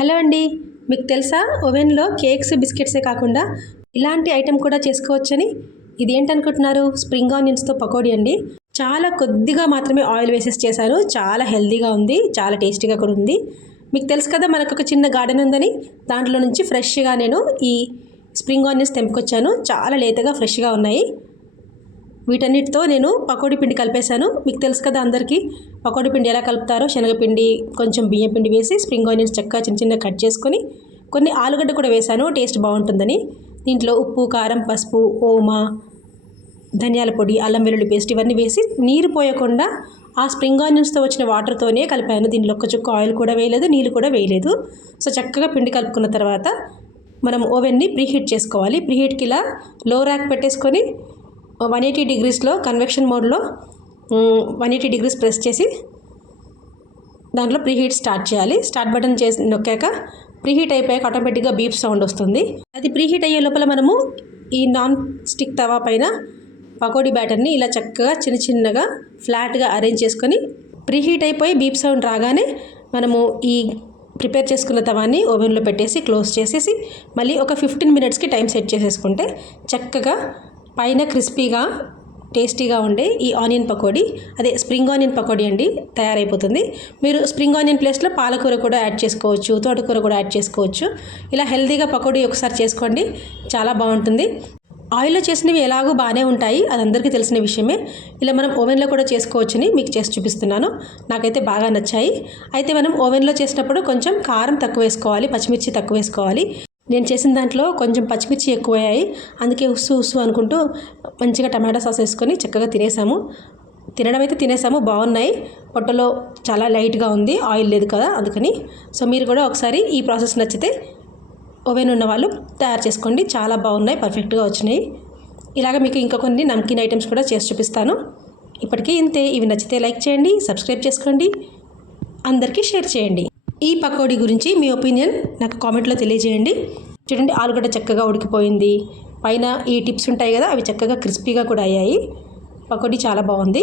Hello అండి, మీకు తెలుసా ఓవెన్లో కేక్స్ బిస్కెట్సే కాకుండా ఇలాంటి ఐటెం కూడా చేసుకోవచ్చని? ఇది ఏంటనుకుంటున్నారు? స్ప్రింగ్ ఆనియన్స్తో పకోడీ అండి. చాలా కొద్దిగా మాత్రమే ఆయిల్ వేసేసి చేశాను. చాలా హెల్తీగా ఉంది, చాలా టేస్టీగా కూడా ఉంది. మీకు తెలుసు కదా, మనకు ఒక చిన్న గార్డెన్ ఉందని. దాంట్లో నుంచి ఫ్రెష్గా నేను ఈ స్ప్రింగ్ ఆనియన్స్ తెంపుకొచ్చాను. చాలా లేతగా ఫ్రెష్గా ఉన్నాయి. వీటన్నిటితో నేను పకోడీ పిండి కలిపేశాను. మీకు తెలుసు కదా అందరికీ పకోడీ పిండి ఎలా కలుపుతారో. శనగపిండి, కొంచెం బియ్యం పిండి వేసి స్ప్రింగ్ ఆనియన్స్ చక్కగా చిన్న చిన్న కట్ చేసుకొని కొన్ని ఆలుగడ్డ కూడా వేశాను, టేస్ట్ బాగుంటుందని. దీంట్లో ఉప్పు, కారం, పసుపు, ఓమా, ధనియాల పొడి, అల్లం వెల్లుల్లి పేస్ట్ ఇవన్నీ వేసి నీరు పోయకుండా ఆ స్ప్రింగ్ ఆనియన్స్తో వచ్చిన వాటర్తోనే కలిపాను. దీనిలో ఒక్క చుక్క ఆయిల్ కూడా వేయలేదు, నీళ్ళు కూడా వేయలేదు. సో చక్కగా పిండి కలుపుకున్న తర్వాత మనం ఓవెన్ని ప్రీహీట్ చేసుకోవాలి. ప్రీహీట్కి ఇలా లో ర్యాక్ పెట్టేసుకొని 180 డిగ్రీస్లో కన్వెక్షన్ మోడ్లో 180 డిగ్రీస్ ప్రెస్ చేసి దాంట్లో ప్రీహీట్ స్టార్ట్ చేయాలి. స్టార్ట్ బటన్ చేసి నొక్కాక ప్రీహీట్ అయిపోయాక ఆటోమేటిక్గా బీప్ సౌండ్ వస్తుంది. అది ప్రీహీట్ అయ్యే లోపల మనము ఈ నాన్ స్టిక్ తవా పైన పకోడీ బ్యాటర్ని ఇలా చక్కగా చిన్న చిన్నగా ఫ్లాట్గా అరేంజ్ చేసుకొని ప్రీహీట్ అయిపోయి బీప్ సౌండ్ రాగానే మనము ఈ ప్రిపేర్ చేసుకున్న తవాన్ని ఓవెన్లో పెట్టేసి క్లోజ్ చేసేసి మళ్ళీ ఒక 15 మినిట్స్కి టైం సెట్ చేసేసుకుంటే చక్కగా పైన క్రిస్పీగా టేస్టీగా ఉండే ఈ ఆనియన్ పకోడీ, అదే స్ప్రింగ్ ఆనియన్ పకోడీ అండి, తయారైపోతుంది. మీరు స్ప్రింగ్ ఆనియన్ ప్లేస్లో పాలకూర కూడా యాడ్ చేసుకోవచ్చు, తోటకూర కూడా యాడ్ చేసుకోవచ్చు. ఇలా హెల్తీగా పకోడీ ఒకసారి చేసుకోండి, చాలా బాగుంటుంది. ఆయిల్లో చేసినవి ఎలాగో బాగానే ఉంటాయి, అది అందరికీ తెలిసిన విషయమే. ఇలా మనం ఓవెన్లో కూడా చేసుకోవచ్చని మీకు చేసి చూపిస్తున్నాను. నాకైతే బాగా నచ్చాయి. అయితే మనం ఓవెన్లో చేసినప్పుడు కొంచెం కారం తక్కువ వేసుకోవాలి, పచ్చిమిర్చి తక్కువ వేసుకోవాలి. నేను చేసిన దాంట్లో కొంచెం పచ్చిమిర్చి ఎక్కువయ్యాయి, అందుకే ఉస్సు ఉస్సు అనుకుంటూ మంచిగా టమాటా సాస్ వేసుకొని చక్కగా తినేసాము. తినడం అయితే తినేసాము, బాగున్నాయి. పొట్టలో చాలా లైట్గా ఉంది, ఆయిల్ లేదు కదా అందుకని. సో మీరు కూడా ఒకసారి ఈ ప్రాసెస్ నచ్చితే ఓవెన్ ఉన్న వాళ్ళు తయారు చేసుకోండి, చాలా బాగున్నాయి, పర్ఫెక్ట్గా వచ్చినాయి. ఇలాగ మీకు ఇంకా కొన్ని నమ్కీన్ ఐటమ్స్ కూడా చేసి చూపిస్తాను. ఇప్పటికీ ఇంతే. ఇవి నచ్చితే లైక్ చేయండి, సబ్స్క్రైబ్ చేసుకోండి, అందరికీ షేర్ చేయండి. ఈ పకోడీ గురించి మీ ఒపీనియన్ నాకు కామెంట్లో తెలియజేయండి. చూడండి, ఆలుగడ్డ చక్కగా ఉడికిపోయింది, పైన ఈ టిప్స్ ఉంటాయి కదా అవి చక్కగా క్రిస్పీగా కూడా అయ్యాయి. పకోడీ చాలా బాగుంది.